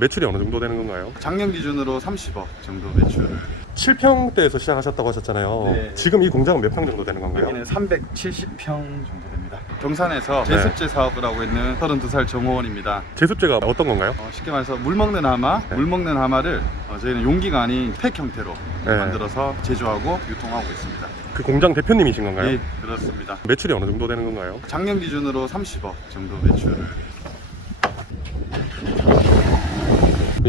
매출이 어느 정도 되는 건가요? 작년 기준으로 30억 정도 매출. 7평대에서 시작하셨다고 하셨잖아요. 네. 지금 이 공장은 몇 평 정도 되는 건가요? 여기는 370평 정도 됩니다. 경산에서 제습제 사업을 하고 있는 32살 정호원입니다. 제습제가 어떤 건가요? 쉽게 말해서 물 먹는 하마, 네. 물 먹는 하마를 저희는 용기가 아닌 팩 형태로 네. 만들어서 제조하고 유통하고 있습니다. 그 공장 대표님이신 건가요? 예, 그렇습니다. 매출이 어느 정도 되는 건가요? 작년 기준으로 30억 정도 매출.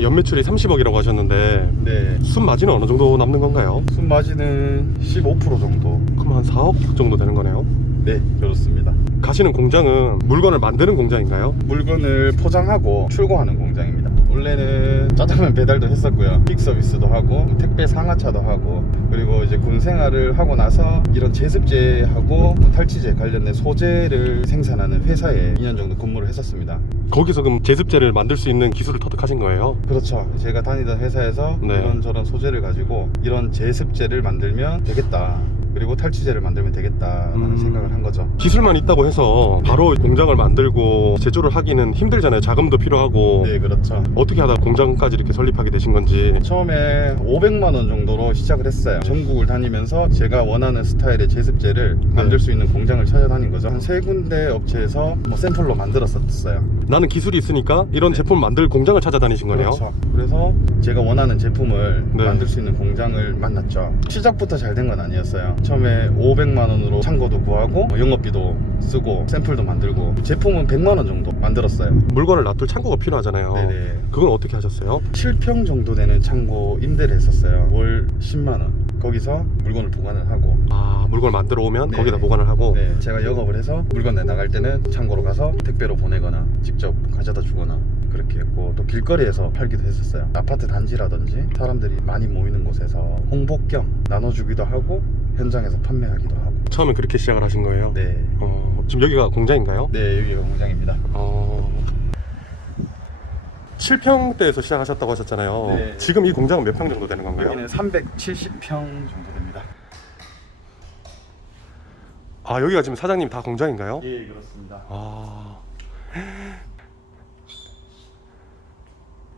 연매출이 30억이라고 하셨는데 네. 순마진은 어느 정도 남는 건가요? 순마진은 15% 정도. 그럼 한 4억 정도 되는 거네요? 네, 그렇습니다. 가시는 공장은 물건을 만드는 공장인가요? 물건을 포장하고 출고하는 공장입니다. 원래는 짜장면 배달도 했었고요. 픽 서비스도 하고 택배 상하차도 하고, 그리고 이제 군 생활을 하고 나서 이런 제습제하고 탈취제 관련된 소재를 생산하는 회사에 2년 정도 근무를 했었습니다. 거기서 그럼 제습제를 만들 수 있는 기술을 터득하신 거예요? 그렇죠. 제가 다니던 회사에서 네. 이런저런 소재를 가지고 이런 제습제를 만들면 되겠다, 그리고 탈취제를 만들면 되겠다라는 생각을 한 거죠. 기술만 있다고 해서 바로 공장을 만들고 제조를 하기는 힘들잖아요. 자금도 필요하고. 네, 그렇죠. 어떻게 하다 공장까지 이렇게 설립하게 되신 건지. 처음에 500만 원 정도로 시작을 했어요. 전국을 다니면서 제가 원하는 스타일의 제습제를 만들 수 있는 공장을 찾아다닌 거죠. 한 3군데 업체에서 샘플로 만들었었어요. 나는 기술이 있으니까 이런 제품 만들 공장을 찾아다니신 거네요. 그렇죠. 그래서 제가 원하는 제품을 네. 만들 수 있는 공장을 만났죠. 시작부터 잘 된 건 아니었어요. 처음에 500만 원으로 창고도 구하고 영업비도 쓰고 샘플도 만들고 제품은 100만 원 정도 만들었어요. 물건을 놔둘 창고가 필요하잖아요. 네네. 그건 어떻게 하셨어요? 7평 정도 되는 창고 임대를 했었어요. 월 10만 원. 거기서 물건을 보관을 하고, 아, 물건을 만들어 오면 네. 거기다 보관을 하고. 네, 제가 영업을 해서 물건 내나갈 때는 창고로 가서 택배로 보내거나 직접 가져다 주거나 그렇게 했고, 또 길거리에서 팔기도 했었어요. 아파트 단지라든지 사람들이 많이 모이는 곳에서 홍보 겸 나눠주기도 하고 현장에서 판매하기도 하고. 처음에 그렇게 시작을 하신 거예요? 네, 지금 여기가 공장인가요? 네, 여기가 공장입니다. 7평대에서 시작하셨다고 하셨잖아요. 네. 지금 이 공장은 몇 평 정도 되는 건가요? 여기는 370평 정도 됩니다. 아, 여기가 지금 사장님 다 공장인가요? 예, 그렇습니다. 아.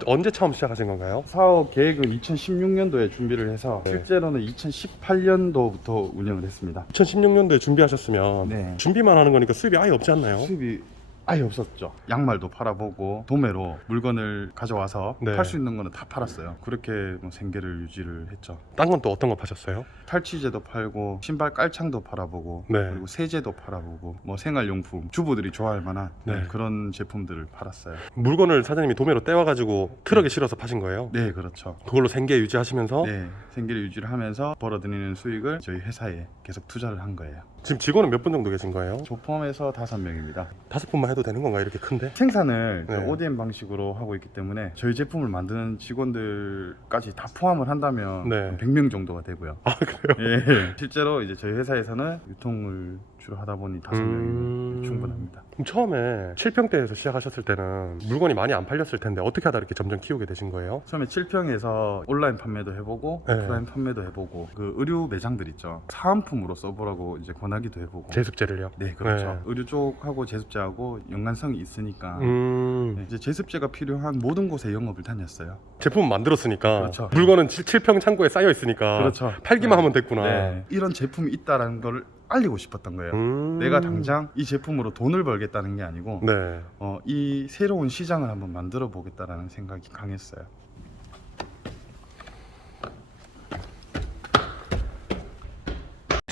언제 처음 시작하신 건가요? 사업 계획은 2016년도에 준비를 해서 네. 실제로는 2018년도부터 운영을 했습니다. 2016년도에 준비하셨으면 네. 준비만 하는 거니까 수입이 아예 없지 않나요? 수입이 아예 없었죠. 양말도 팔아보고 도매로 물건을 가져와서 네. 팔 수 있는 거는 다 팔았어요. 그렇게 생계를 유지를 했죠. 딴 건 또 어떤 거 파셨어요? 탈취제도 팔고 신발 깔창도 팔아보고, 네. 그리고 세제도 팔아보고, 생활용품 주부들이 좋아할 만한 네. 그런 제품들을 팔았어요. 물건을 사장님이 도매로 떼와가지고 트럭에 실어서 파신 거예요? 네, 그렇죠. 그걸로 생계 유지하시면서 네, 생계를 유지를 하면서 벌어들이는 수익을 저희 회사에 계속 투자를 한 거예요. 지금 직원은 몇 분 정도 계신 거예요? 저 포함해서 5명입니다. 5분만 해도 되는 건가요? 이렇게 큰데? 생산을 네. ODM 방식으로 하고 있기 때문에 저희 제품을 만드는 직원들까지 다 포함을 한다면 네. 100명 정도가 되고요. 아, 그래요? 예. 실제로 이제 저희 회사에서는 유통을 주로 하다 보니 5명이면 충분합니다. 그럼 처음에 7평대에서 시작하셨을 때는 물건이 많이 안 팔렸을 텐데 어떻게 하다 이렇게 점점 키우게 되신 거예요? 처음에 7평에서 온라인 판매도 해보고 네. 오프라인 판매도 해보고, 그 의류 매장들 있죠. 사은품으로 써보라고 이제 권하기도 해보고. 제습제를요? 네, 그렇죠. 네. 의류 쪽하고 제습제하고 연관성이 있으니까 네. 이제 제습제가 필요한 모든 곳에 영업을 다녔어요. 제품 만들었으니까 그렇죠. 물건은 7평 창고에 쌓여 있으니까 그렇죠. 팔기만 네. 하면 됐구나. 네. 이런 제품이 있다라는 걸 알리고 싶었던 거예요. 내가 당장 이 제품으로 돈을 벌겠다는 게 아니고 네. 이 새로운 시장을 한번 만들어 보겠다라는 생각이 강했어요.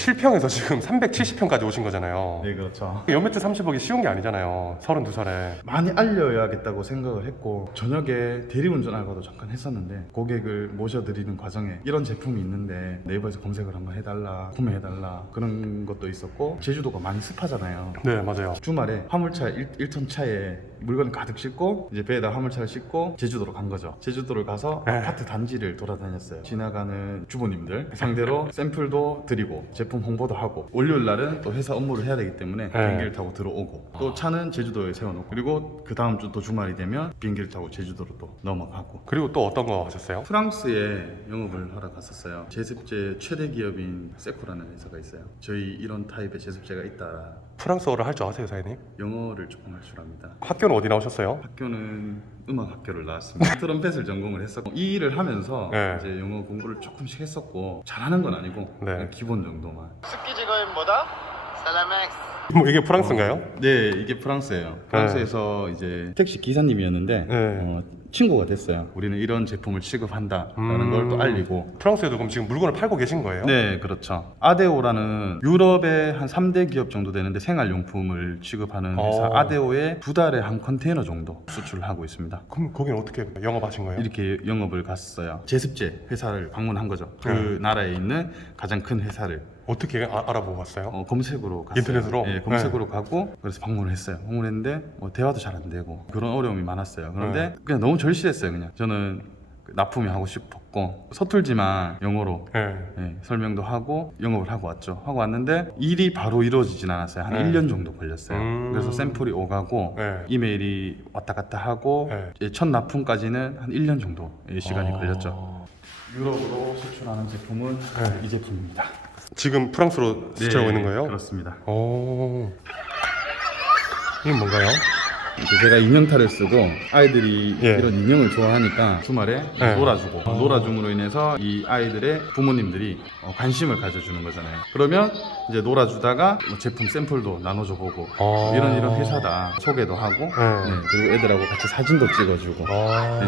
7평에서 지금 370평까지 오신 거잖아요. 네, 그렇죠. 연매출 30억이 쉬운 게 아니잖아요. 32살에. 많이 알려야겠다고 생각을 했고, 저녁에 대리운전 알바도 잠깐 했었는데 고객을 모셔드리는 과정에 이런 제품이 있는데 네이버에서 검색을 한번 해달라, 구매해달라, 그런 것도 있었고, 제주도가 많이 습하잖아요. 네, 맞아요. 주말에 화물차 1톤 차에 물건을 가득 싣고 이제 배에다 화물차를 싣고 제주도로 간 거죠. 제주도를 가서 네. 아파트 단지를 돌아다녔어요. 지나가는 주부님들 상대로 샘플도 드리고 제품 홍보도 하고, 월요일 날은 또 회사 업무를 해야 되기 때문에 비행기를 타고 들어오고, 또 차는 제주도에 세워놓고, 그리고 그 다음 주 또 주말이 되면 비행기를 타고 제주도로 또 넘어가고. 그리고 또 어떤 거 하셨어요? 프랑스에 영업을 하러 갔었어요. 제습제 최대 기업인 세코라는 회사가 있어요. 저희 이런 타입의 제습제가 있다, 프랑스어를 할 줄 아세요, 사장님? 영어를 조금 할 줄 압니다. 학교는 어디 나오셨어요? 학교는 음악 학교를 나왔습니다. 트럼펫을 전공을 했었고 이 일을 하면서 네. 이제 영어 공부를 조금씩 했었고 잘하는 건 아니고 네. 그냥 기본 정도만. 스키 지거인 뭐다? 살라맥스. 뭐 이게 프랑스인가요? 네, 이게 프랑스예요. 프랑스에서 이제 택시 기사님이었는데 네. 친구가 됐어요. 우리는 이런 제품을 취급한다라는 걸 또 알리고. 프랑스에도 그럼 지금 물건을 팔고 계신 거예요? 네, 그렇죠. 아데오라는 유럽의 한 3대 기업 정도 되는데 생활용품을 취급하는 회사 아데오에 2달에 한 컨테이너 정도 수출을 하고 있습니다. 그럼 거기는 어떻게 영업하신 거예요? 이렇게 영업을 갔어요. 제습제 회사를 방문한 거죠. 그 나라에 있는 가장 큰 회사를 어떻게 알아보고 갔어요? 검색으로 갔어요. 인터넷으로? 네, 검색으로 가고 그래서 방문을 했어요. 방문했는데 대화도 잘 안 되고 그런 어려움이 많았어요. 그런데 그냥 너무 절실했어요. 그냥 저는 납품이 하고 싶었고 서툴지만 영어로 네. 설명도 하고 영업을 하고 왔죠. 하고 왔는데 일이 바로 이루어지진 않았어요. 한 1년 정도 걸렸어요. 그래서 샘플이 오가고 네. 이메일이 왔다 갔다 하고 이제 첫 납품까지는 한 1년 정도의 시간이 걸렸죠. 유럽으로 수출하는 제품은 이 제품입니다. 지금 프랑스로 수출하고 있는 거예요? 그렇습니다. 오. 이건 뭔가요? 이제 제가 인형탈을 쓰고 아이들이 예. 이런 인형을 좋아하니까 주말에 네. 놀아주고 놀아줌으로 인해서 이 아이들의 부모님들이 관심을 가져주는 거잖아요. 그러면 이제 놀아주다가 뭐 제품 샘플도 나눠줘 보고 이런 회사다 소개도 하고 그리고 애들하고 같이 사진도 찍어주고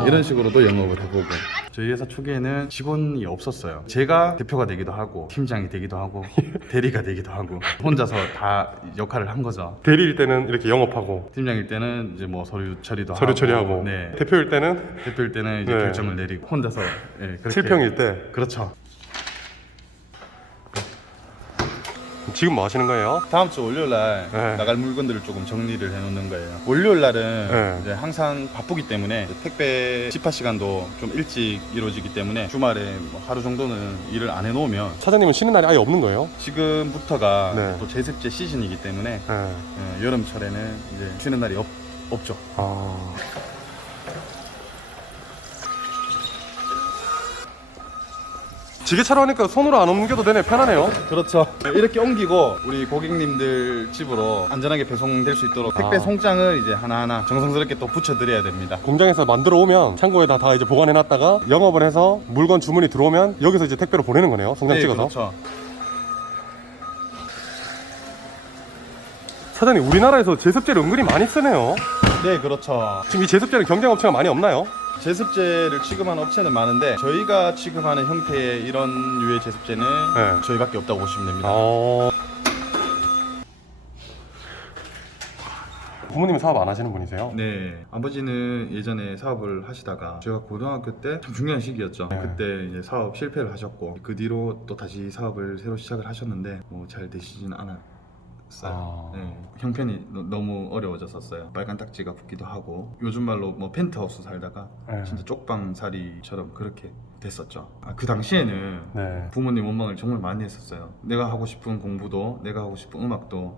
이런 식으로도 영업을 해보고. 저희 회사 초기에는 직원이 없었어요. 제가 대표가 되기도 하고 팀장이 되기도 하고 대리가 되기도 하고 혼자서 다 역할을 한 거죠. 대리일 때는 이렇게 영업하고 팀장일 때는 이제 뭐 서류 처리도 서류 하고, 처리하고 네. 대표일 때는 대표일 때는 이제 네. 결정을 내리고 혼자서 그렇게. 7평일 때 그렇죠. 지금 뭐 하시는 거예요? 다음 주 월요일 날 네. 나갈 물건들을 조금 정리를 해놓는 거예요. 월요일 날은 네. 이제 항상 바쁘기 때문에 택배 집화 시간도 좀 일찍 이루어지기 때문에 주말에 뭐 하루 정도는 일을 안 해놓으면 사장님은 쉬는 날이 아예 없는 거예요? 지금부터가 네. 또 제습제 시즌이기 때문에 네. 여름철에는 이제 쉬는 날이 없죠. 아. 지게차로 하니까 손으로 안 옮겨도 되네. 편하네요. 그렇죠. 이렇게 옮기고 우리 고객님들 집으로 안전하게 배송될 수 있도록 택배 송장을 이제 하나하나 정성스럽게 또 붙여드려야 됩니다. 공장에서 만들어 오면 창고에다 다 이제 보관해놨다가 영업을 해서 물건 주문이 들어오면 여기서 이제 택배로 보내는 거네요. 송장 찍어서. 그렇죠. 사장님, 우리나라에서 제습제를 은근히 많이 쓰네요. 네, 그렇죠. 지금 이 제습제는 경쟁 업체가 많이 없나요? 제습제를 취급하는 업체는 많은데 저희가 취급하는 형태의 이런 유의 제습제는 저희밖에 없다고 보시면 됩니다. 부모님은 사업 안 하시는 분이세요? 네, 아버지는 예전에 사업을 하시다가 제가 고등학교 때 참 중요한 시기였죠. 그때 이제 사업 실패를 하셨고 그 뒤로 또 다시 사업을 새로 시작을 하셨는데 잘 되시지는 않았어요. 네, 형편이 너무 어려워졌었어요. 빨간 딱지가 붙기도 하고 요즘 말로 뭐 펜트하우스 살다가 진짜 쪽방살이처럼 그렇게 됐었죠. 그 당시에는 부모님 원망을 정말 많이 했었어요. 내가 하고 싶은 공부도 내가 하고 싶은 음악도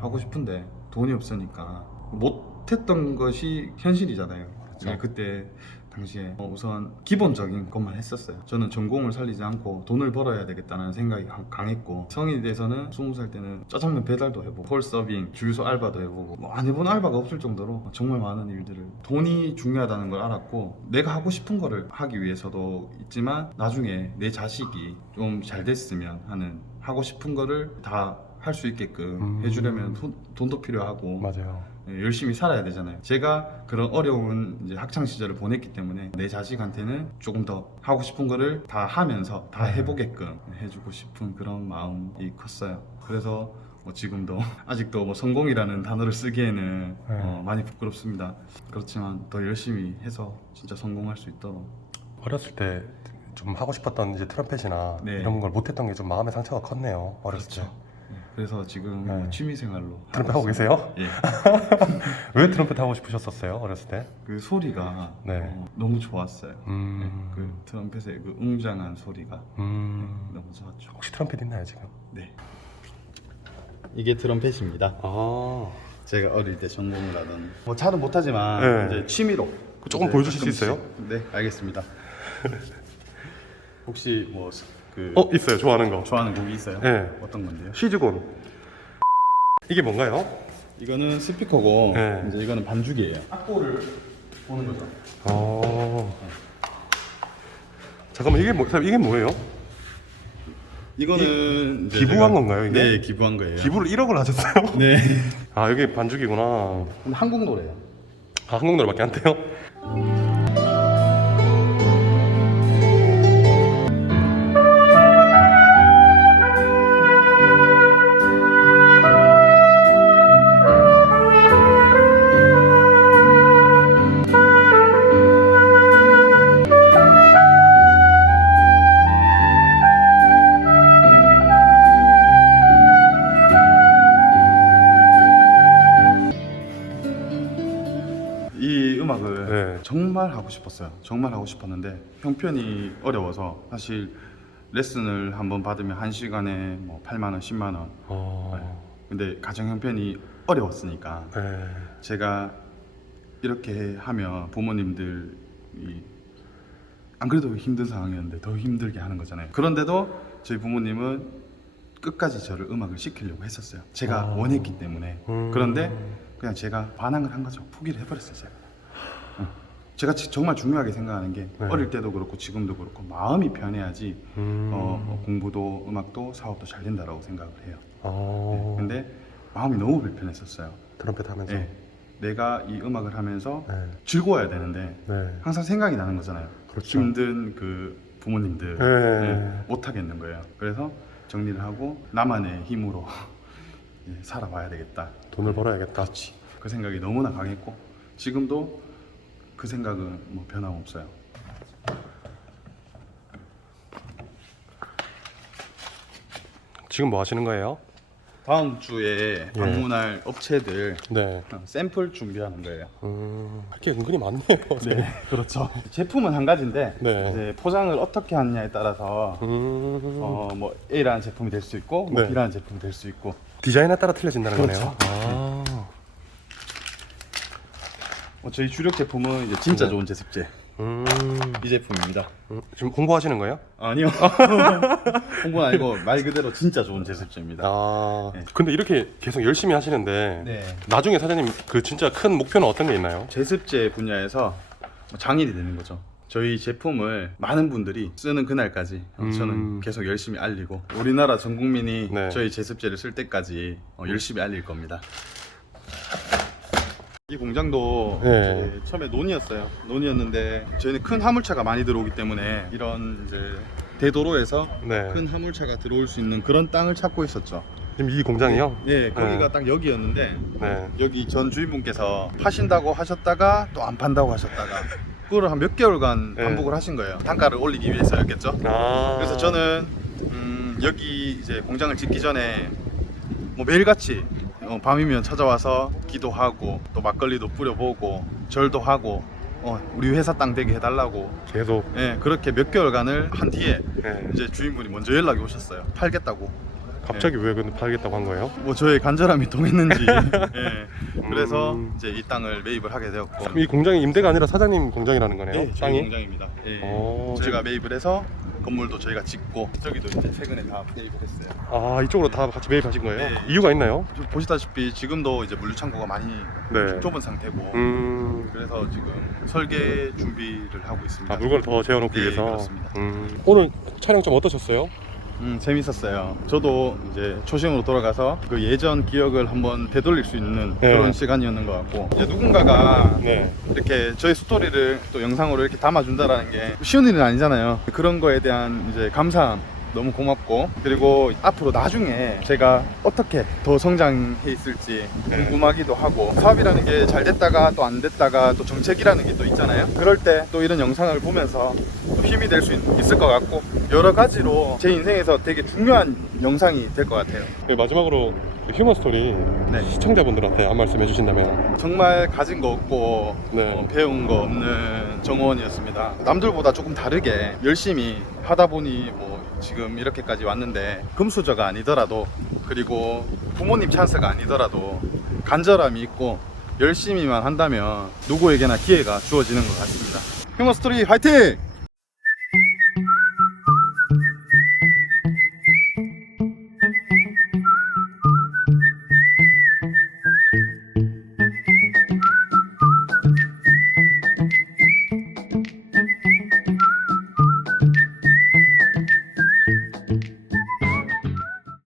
하고 싶은데 돈이 없으니까 못했던 것이 현실이잖아요. 그렇죠. 그때 당시에 우선 기본적인 것만 했었어요. 저는 전공을 살리지 않고 돈을 벌어야 되겠다는 생각이 강했고 성인이 돼서는 20살 때는 짜장면 배달도 해보고 홀 서빙, 주유소 알바도 해보고 뭐 안 해본 알바가 없을 정도로 정말 많은 일들을. 돈이 중요하다는 걸 알았고 내가 하고 싶은 거를 하기 위해서도 있지만 나중에 내 자식이 좀 잘 됐으면 하는, 하고 싶은 거를 다 할 수 있게끔 해주려면 돈도 필요하고 맞아요. 열심히 살아야 되잖아요. 제가 그런 어려운 이제 학창 시절을 보냈기 때문에 내 자식한테는 조금 더 하고 싶은 거를 다 하면서 다 해보게끔 해주고 싶은 그런 마음이 컸어요. 그래서 지금도 아직도 뭐 성공이라는 단어를 쓰기에는 많이 부끄럽습니다. 그렇지만 더 열심히 해서 진짜 성공할 수 있도록. 어렸을 때 좀 하고 싶었던 이제 트럼펫이나 이런 걸 못했던 게 좀 마음의 상처가 컸네요. 어렸을 때. 그래서 지금 취미생활로 트럼펫 하고 계세요? 예. 왜 트럼펫 하고 싶으셨었어요? 어렸을 때? 그 소리가 너무 좋았어요. 그 트럼펫의 그 웅장한 소리가 너무 좋았죠. 혹시 트럼펫 있나요 지금? 네. 이게 트럼펫입니다. 아. 제가 어릴 때 전공을 하던 뭐 잘은 못하지만 이제 취미로 조금 보여주실 수 있어요? 네, 알겠습니다. 혹시 뭐 그 있어요. 좋아하는 거. 좋아하는 곡이 있어요? 네. 어떤 건데요? 시즈곤. 이게 뭔가요? 이거는 스피커고 네. 이제 이거는 반죽이에요. 악보를 보는 거죠. 잠깐만 이게 뭐예요? 이거는 이제 기부한 제가- 건가요, 이게? 네, 기부한 거예요. 기부를 1억을 하셨어요? 네. 아 여기 반죽이구나. 한국 노래예요. 아 한국 노래밖에 안 돼요? 이 음악을 네. 정말 하고 싶었어요. 정말 하고 싶었는데 형편이 어려워서 사실 레슨을 한번 받으면 1시간에 뭐 8만 원, 10만 원. 근데 가정 형편이 어려웠으니까 네. 제가 이렇게 하면 부모님들이 안 그래도 힘든 상황이었는데 더 힘들게 하는 거잖아요. 그런데도 저희 부모님은 끝까지 저를 음악을 시키려고 했었어요. 제가 원했기 때문에. 그런데 그냥 제가 반항을 한 거죠. 포기를 해버렸어요. 제가 정말 중요하게 생각하는 게 네. 어릴 때도 그렇고 지금도 그렇고 마음이 편해야지 공부도 음악도 사업도 잘 된다라고 생각을 해요. 근데 마음이 너무 불편했었어요. 트럼펫 하면서. 네. 내가 이 음악을 하면서 네. 즐거워야 되는데 네. 항상 생각이 나는 거잖아요. 그렇죠. 힘든 그 부모님들 네. 못 하겠는 거예요. 그래서 정리를 하고 나만의 힘으로 살아봐야 되겠다. 돈을 벌어야겠다. 그 생각이 너무나 강했고 지금도 그 생각은 뭐 변함없어요. 지금 뭐 하시는 거예요? 다음 주에 방문할 업체들 네. 샘플 준비하는 거예요. 할 게 은근히 많네요. 네, 그렇죠. 제품은 한 가지인데 네. 이제 포장을 어떻게 하느냐에 따라서 뭐 A라는 제품이 될 수 있고 뭐 네. B라는 제품이 될 수 있고 디자인에 따라 틀려진다는 그렇죠. 거네요. 저희 주력 제품은 이제 진짜 좋은 제습제 이 제품입니다. 지금 홍보하시는 거예요? 아니요. 홍보는 아니고 말 그대로 진짜 좋은 제습제입니다. 네. 근데 이렇게 계속 열심히 하시는데 네. 나중에 사장님 그 진짜 큰 목표는 어떤 게 있나요? 제습제 분야에서 장인이 되는 거죠. 저희 제품을 많은 분들이 쓰는 그날까지 저는 계속 열심히 알리고 우리나라 전 국민이 네. 저희 제습제를 쓸 때까지 열심히 알릴 겁니다. 이 공장도 네. 이제 처음에 논이었어요. 논이었는데 저희는 큰 화물차가 많이 들어오기 때문에 이런 이제 대도로에서 네. 큰 화물차가 들어올 수 있는 그런 땅을 찾고 있었죠. 지금 이 공장이요? 네, 거기가 네. 딱 여기였는데 네. 여기 전 주인분께서 파신다고 하셨다가 또 안 판다고 하셨다가 그거를 한 몇 개월간 네. 반복을 하신 거예요. 단가를 올리기 위해서였겠죠. 그래서 저는 여기 이제 공장을 짓기 전에 뭐 매일같이 밤이면 찾아와서 기도하고 또 막걸리도 뿌려보고 절도 하고 우리 회사 땅 되게 해달라고 계속. 그렇게 몇 개월간을 한 뒤에 네. 이제 주인분이 먼저 연락이 오셨어요. 팔겠다고. 갑자기 왜 근데 팔겠다고 한 거예요? 뭐 저의 간절함이 통했는지 그래서 이제 이 땅을 매입을 하게 되었고 이 공장이 임대가 아니라 사장님 공장이라는 거네요? 저희 땅이? 공장입니다. 지금- 저희가 매입을 해서 건물도 저희가 짓고 저기도 이제 최근에 다 매입을 했어요. 아 이쪽으로 다 같이 매입하신 거예요? 네. 이유가 있나요? 보시다시피 지금도 이제 물류창고가 많이 네. 좁은 상태고 그래서 지금 설계 준비를 하고 있습니다. 아 물건을 더 재워놓기 네, 위해서. 그렇습니다. 오늘 촬영 좀 어떠셨어요? 재밌었어요. 저도 이제 초심으로 돌아가서 그 예전 기억을 한번 되돌릴 수 있는 네. 그런 시간이었는 것 같고 이제 누군가가 네. 이렇게 저희 스토리를 또 영상으로 이렇게 담아준다라는 게 쉬운 일은 아니잖아요. 그런 거에 대한 이제 감사함 너무 고맙고 그리고 앞으로 나중에 제가 어떻게 더 성장해 있을지 궁금하기도 하고 사업이라는 게 잘 됐다가 또 안 됐다가 또 정책이라는 게 또 있잖아요. 그럴 때 또 이런 영상을 보면서 또 힘이 될 수 있을 것 같고 여러 가지로 제 인생에서 되게 중요한 영상이 될 것 같아요. 네, 마지막으로 그 휴먼 스토리 네. 시청자분들한테 한 말씀 해주신다면. 정말 가진 거 없고 네. 배운 거 없는 정호원이었습니다. 남들보다 조금 다르게 열심히 하다 보니 뭐 지금 이렇게까지 왔는데 금수저가 아니더라도 그리고 부모님 찬스가 아니더라도 간절함이 있고 열심히만 한다면 누구에게나 기회가 주어지는 것 같습니다. 휴먼 스토리 화이팅!